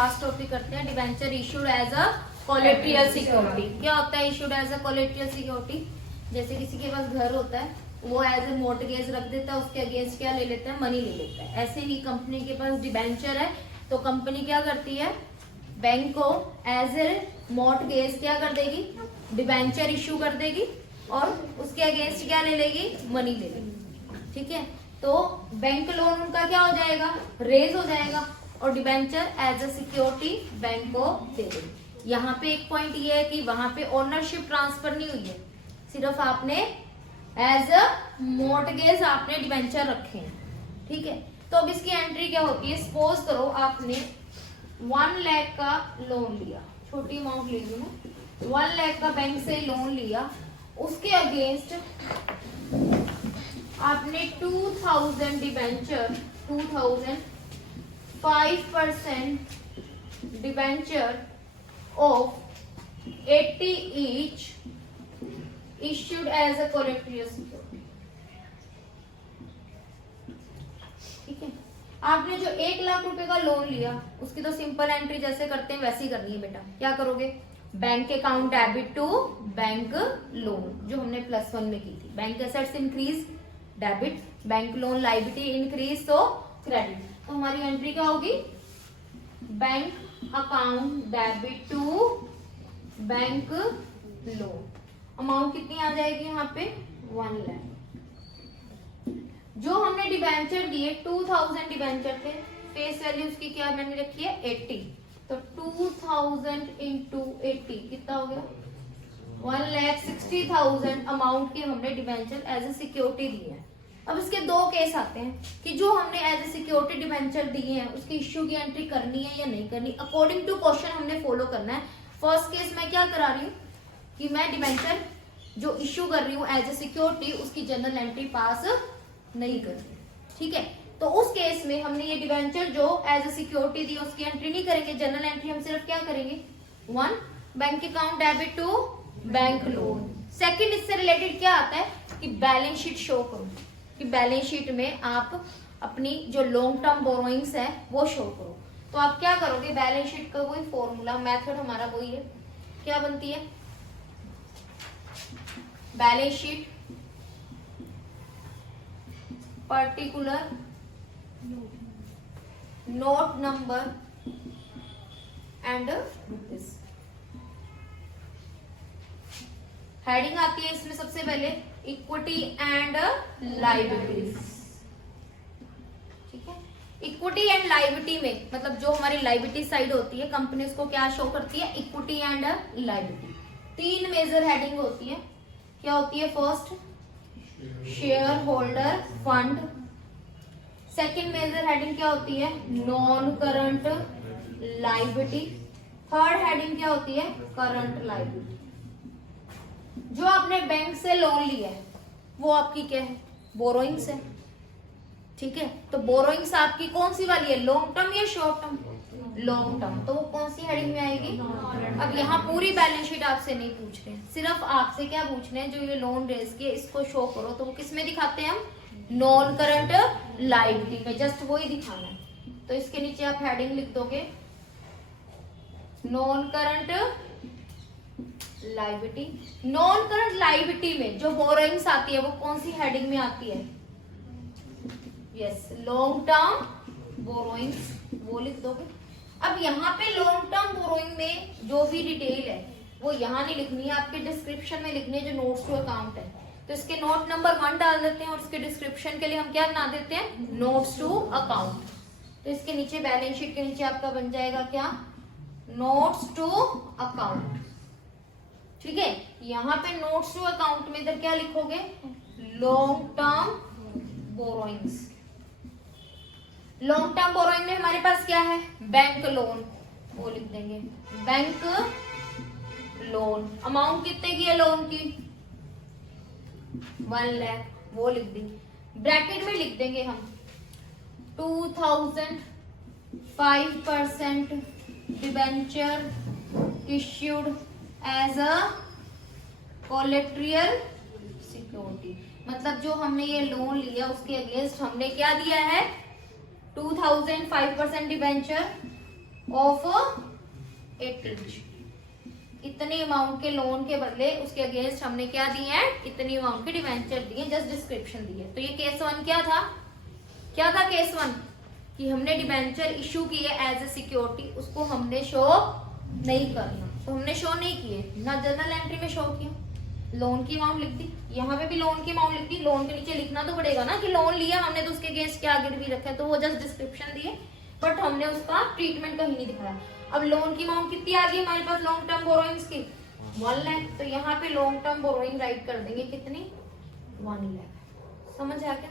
Last topic करते हैं, debenture issued as a collateral security. क्या होता है issued as a collateral security? जैसे किसी के पास घर होता है, वो एज ए मॉर्टगेज रख देता है, उसके अगेंस्ट क्या ले लेता है? मनी ले लेता है। ऐसे ही कंपनी के पास डिबेंचर है, तो कंपनी क्या करती है? बैंक को एज ए मॉर्टगेज क्या कर देगी? डिबेंचर इशू कर देगी और उसके अगेंस्ट क्या ले लेगी? मनी ले लेगी। ठीक है, तो बैंक लोन उनका क्या हो जाएगा? रेज हो जाएगा और debenture as a security bank को दे देगी। यहाँ पे एक पॉइंट ये है कि वहां पे ओनरशिप ट्रांसफर नहीं हुई है, सिर्फ आपने एज अ मॉर्टगेज आपने डिबेंचर रखे हैं। ठीक है, तो अब इसकी एंट्री क्या होती है? सपोज करो आपने 1 लाख का लोन लिया, छोटी अमाउंट ले ली मैं, 1 लाख का बैंक से लोन लिया, उसके अगेंस्ट आपने 2000 debenture 5% debenture of 80 each issued as a collateral security। ठीक है, आपने जो 1 लाख रुपए का लोन लिया, उसकी तो सिंपल एंट्री जैसे करते हैं वैसे ही करनी है बेटा। क्या करोगे? Bank account debit to bank loan, जो हमने +1 में की थी। Bank assets increase debit, bank loan liability increase तो क्रेडिट। तो हमारी एंट्री क्या होगी? Bank account debit to bank loan. Amount कितनी आ जाएगी यहाँ पे? 1 लाख। जो हमने डिबेंचर दिए 2000 डिबेंचर थे, फेस वैल्यू उसकी क्या मैंने रखी है? 80। तो 2000 इंटू 80 कितना हो गया? 1,60,000 अमाउंट के हमने डिबेंचर एज ए सिक्योरिटी दी है। अब इसके दो केस आते हैं कि जो हमने एज ए सिक्योरिटी डिबेंचर दिए हैं उसकी इश्यू की एंट्री करनी है या नहीं करनी, अकॉर्डिंग टू क्वेश्चन हमने फॉलो करना है। फर्स्ट केस में क्या करा रही हूँ कि मैं डिबेंचर जो इश्यू कर रही हूँ एज ए सिक्योरिटी, उसकी जनरल एंट्री पास नहीं कर रही। ठीक है, तो उस केस में हमने ये डिबेंचर जो एज ए सिक्योरिटी दी उसकी एंट्री नहीं करेंगे, जनरल एंट्री हम सिर्फ क्या करेंगे? 1 bank account debit to bank loan. Second इससे रिलेटेड क्या आता है कि बैलेंस शीट शो करो, कि बैलेंस शीट में आप अपनी जो लॉन्ग टर्म बोरोइंग्स है वो शो करो। तो आप क्या करोगे? बैलेंस शीट का कोई फॉर्मूला मेथड हमारा वही है, क्या बनती है? Balance sheet particular note number and rupees. Heading आती है इसमें सबसे पहले इक्विटी एंड लायबिलिटीज। ठीक है, इक्विटी एंड लायबिलिटी में मतलब जो हमारी लायबिलिटी साइड होती है कंपनी उसको क्या शो करती है? Equity and liability. 3 major heading होती है। क्या होती है? First share holder fund. Second major heading क्या होती है? Non current liability. Third heading क्या होती है? Current liability. जो आपने बैंक से लोन लिया है वो आपकी क्या है? बोरोइंग्स है। ठीक है, तो बोरोइंग्स आपकी कौन सी वाली है? लॉन्ग टर्म या शॉर्ट टर्म? Long term. तो वो कौन सी हेडिंग में आएगी? अब यहाँ पूरी बैलेंस शीट आपसे नहीं पूछ रहे हैं, सिर्फ आपसे क्या पूछ रहे हैं? जो ये लोन रेज किए इसको शो करो। तो वो किस में दिखाते हैं हम? नॉन करंट लायबिलिटी में, जस्ट वो ही दिखाना है। तो इसके नीचे आप हेडिंग लिख दोगे non current liability. Non current liability में जो बोरोइंग्स आती है वो कौन सी हेडिंग में आती है? यस, लॉन्ग टर्म बोरोइंग्स, वो लिख दोगे। अब यहाँ पे लॉन्ग टर्म बोरोइंग में जो भी डिटेल है वो यहाँ नहीं लिखनी है, आपके डिस्क्रिप्शन में लिखनी है, जो नोट्स टू अकाउंट है। तो इसके नोट नंबर 1 डाल देते हैं और इसके डिस्क्रिप्शन के लिए हम क्या बना देते हैं? Notes to account. तो इसके नीचे बैलेंस शीट के नीचे आपका बन जाएगा क्या? Notes to account. ठीक है, यहाँ पे नोट्स टू अकाउंट में इधर क्या लिखोगे? Long term borrowings. Long term borrowing में हमारे पास क्या है? बैंक लोन, वो लिख देंगे बैंक लोन। अमाउंट कितने की है लोन की? 1 लाख, वो लिख देंगे। ब्रैकेट में लिख देंगे हम 2000 5% debenture issued as a collateral security. मतलब जो हमने ये लोन लिया उसके अगेंस्ट हमने क्या दिया है? 2000 5% डिबेंचर ऑफ 80। इतनी अमाउंट के लोन के बदले उसके अगेंस्ट हमने क्या दिए हैं, इतनी अमाउंट के डिवेंचर दिए, जस्ट डिस्क्रिप्शन दी है। तो ये केस 1 क्या था केस 1 कि हमने डिवेंचर इशू किए एज ए सिक्योरिटी, उसको हमने शो नहीं करना, तो हमने शो नहीं किए ना, जर्नल एंट्री में शो किया, लोन की अमाउंट लिख दी, यहाँ पे भी लोन की अमाउंट लिख दी, लोन के नीचे लिखना तो पड़ेगा ना कि लोन लिया हमने तो उसके अगेंस्ट क्या गिरवी रखा है, तो वो जस्ट डिस्क्रिप्शन दिए बट हमने उसका ट्रीटमेंट कहीं नहीं दिखाया। अब लोन की अमाउंट कितनी आ गई हमारे पास लॉन्ग टर्म बोरोइंग्स की 1 लाख, तो यहाँ पे लॉन्ग टर्म बोरोइंग राइट कर देंगे कितनी 1 लाख। समझ आ गया।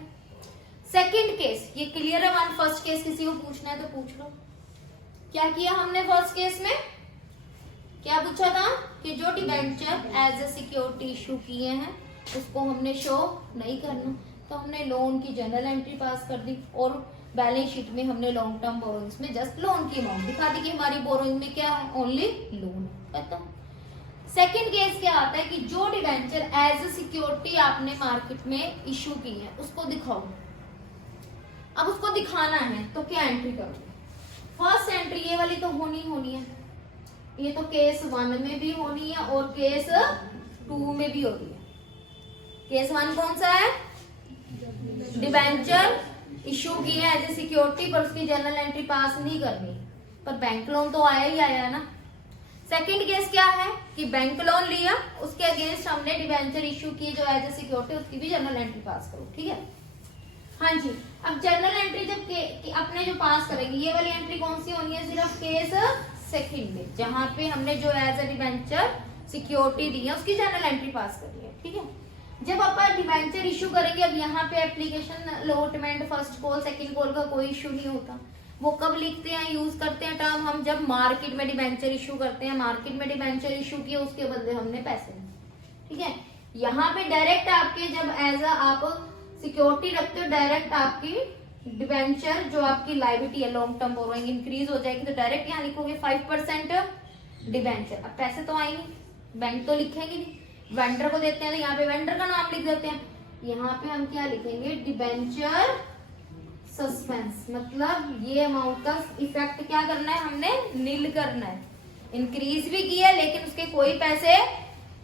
सेकंड केस ये क्लियर है। वन फर्स्ट केस किसी को पूछना है तो पूछ लो। क्या किया हमने फर्स्ट केस में, क्या पूछा था कि जो debenture as a security issue किए हैं उसको हमने शो नहीं करना, तो हमने लोन की जनरल एंट्री पास कर दी और बैलेंस शीट में हमने लॉन्ग टर्म बोरोइंग्स में जस्ट लोन की अमाउंट दिखा दी कि हमारी बोरोइंग में क्या है, ओनली लोन। खत्म। सेकंड केस क्या आता है कि जो डिबेंचर एज ए सिक्योरिटी आपने मार्केट में इशू की है उसको दिखाओ। अब उसको दिखाना है तो क्या एंट्री करोगे, फर्स्ट एंट्री ये वाली तो होनी है, ये तो केस 1 में भी होनी है और केस 2 में भी होनी है। केस 1 कौन सा है, डिबेंचर इशू की है एज ए सिक्योरिटी पर उसकी जर्नल एंट्री पास नहीं करनी, पर बैंक लोन तो आया ही आया है ना। सेकंड केस क्या है कि बैंक लोन लिया, उसके अगेंस्ट हमने डिबेंचर इशू की जो एज ए सिक्योरिटी, उसकी भी जर्नल एंट्री पास करो। ठीक है, हाँ जी। अब जर्नल एंट्री जब अपने जो पास करेंगे, ये वाली एंट्री कौन सी होनी है, सिर्फ केस सेकंड में जहां पे हमने जो एज ए डिबेंचर सिक्योरिटी दी है उसकी जर्नल एंट्री पास करनी है। ठीक है, जब अपन डिबेंचर इशू करेंगे, अब यहाँ पे application allotment first call second call का कोई इशू नहीं होता। वो कब लिखते हैं, यूज करते हैं टर्म हम जब मार्केट में डिबेंचर इशू करते हैं, मार्केट में डिबेंचर इशू किए उसके बदले हमने पैसे। ठीक है, यहाँ पे डायरेक्ट आपके जब एज आप सिक्योरिटी रखते हो, डायरेक्ट आपकी डिबेंचर जो आपकी लायबिलिटी है लॉन्ग टर्म बोरोइंग इंक्रीज हो जाएगी, तो डायरेक्ट यहाँ लिखोगे 5% डिबेंचर। अब पैसे तो आए नहीं, बैंक तो लिखेंगे नहीं, वेंडर को देते हैं तो यहाँ पे वेंडर का नाम लिख देते हैं। यहाँ पे हम क्या लिखेंगे, डिबेंचर सस्पेंस, मतलब ये अमाउंट का इफेक्ट क्या करना है, हमने नील करना है। इंक्रीज भी किया लेकिन उसके कोई पैसे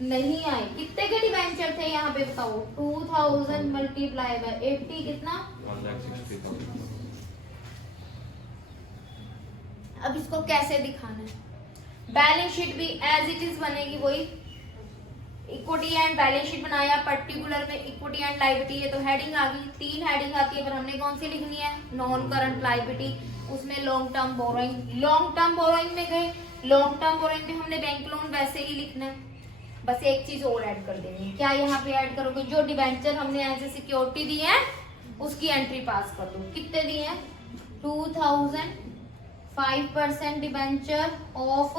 नहीं आए। कितने के डिबेंचर थे यहाँ पे बताओ, 2000 मल्टीप्लाई बाय 80 कितना, 1,60,000। अब इसको कैसे दिखाना है, बैलेंस शीट भी एज इट इज बनेगी वही, इक्विटी एंड बैलेंस शीट बनाया, पर्टिकुलर में इक्विटी एंड लायबिलिटी, ये तो हेडिंग आ गई, 3 हेडिंग आती है, पर हमने कौन सी लिखनी है, नॉन करंट लायबिलिटी, उसमें long term borrowing. Long term borrowing में गए, लॉन्ग टर्म बोरोइंग में हमने बैंक लोन वैसे ही लिखना है, बस एक चीज और ऐड कर देनी है। क्या यहाँ पे ऐड करोगे, जो डिबेंचर हमने एज ए सिक्योरिटी दी है उसकी एंट्री पास कर दो। कितने दिए हैं, 2000, 5% डिबेंचर ऑफ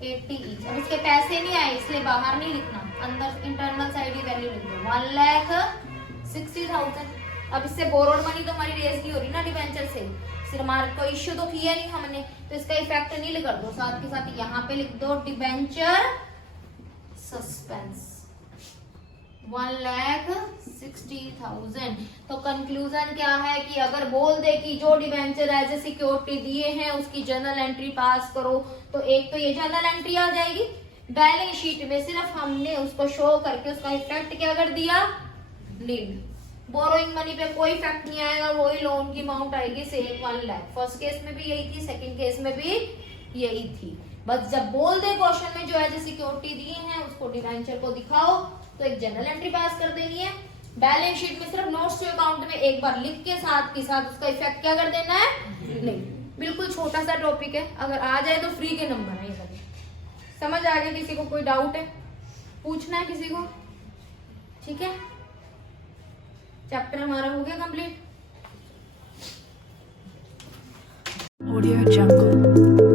80 ईच। अब इसके पैसे नहीं आए इसलिए बाहर नहीं लिखना, अंदर इंटरनल साइड ही वैल्यू लिख दो, 1,60,000। अब इससे बोरोड मनी तो हमारी रेज नहीं हो रही ना डिबेंचर से, सिर्फ हमारा कोई इश्यू तो किया नहीं हमने, तो इसका इफेक्ट नहीं कर दो, साथ के साथ यहाँ पे लिख दो डिबेंचर सस्पेंस 1,60,000। तो कंक्लूजन क्या है कि अगर बोल दे कि जो डिबेंचर एज ए सिक्योरिटी दिए हैं उसकी जर्नल एंट्री पास करो, तो एक तो ये जर्नल एंट्री आ जाएगी, बैलेंस शीट में सिर्फ हमने उसको शो करके उसका इफेक्ट क्या कर दिया, नील। बोरोइंग मनी पे कोई इफेक्ट नहीं आएगा, वही लोन की अमाउंट आएगी सेम 1 लाख। फर्स्ट केस में भी यही थी, सेकंड केस में भी यही थी। बस जब बोल दे क्वेश्चन में जो एज ए सिक्योरिटी दिए हैं उसको डिबेंचर को दिखाओ, तो एक जनरल एंट्री पास कर देनी है, बैलेंस शीट में सिर्फ नोट्स टू अकाउंट में एक बार लिख के साथ के साथ उसका इफेक्ट क्या कर देना है, नहीं। बिल्कुल छोटा सा टॉपिक है, अगर आ जाए तो फ्री के नंबर है। समझ आ गया, किसी को कोई डाउट है, पूछना है किसी को, ठीक है। चैप्टर हमारा हो गया कंप्लीट। Audio Jungle।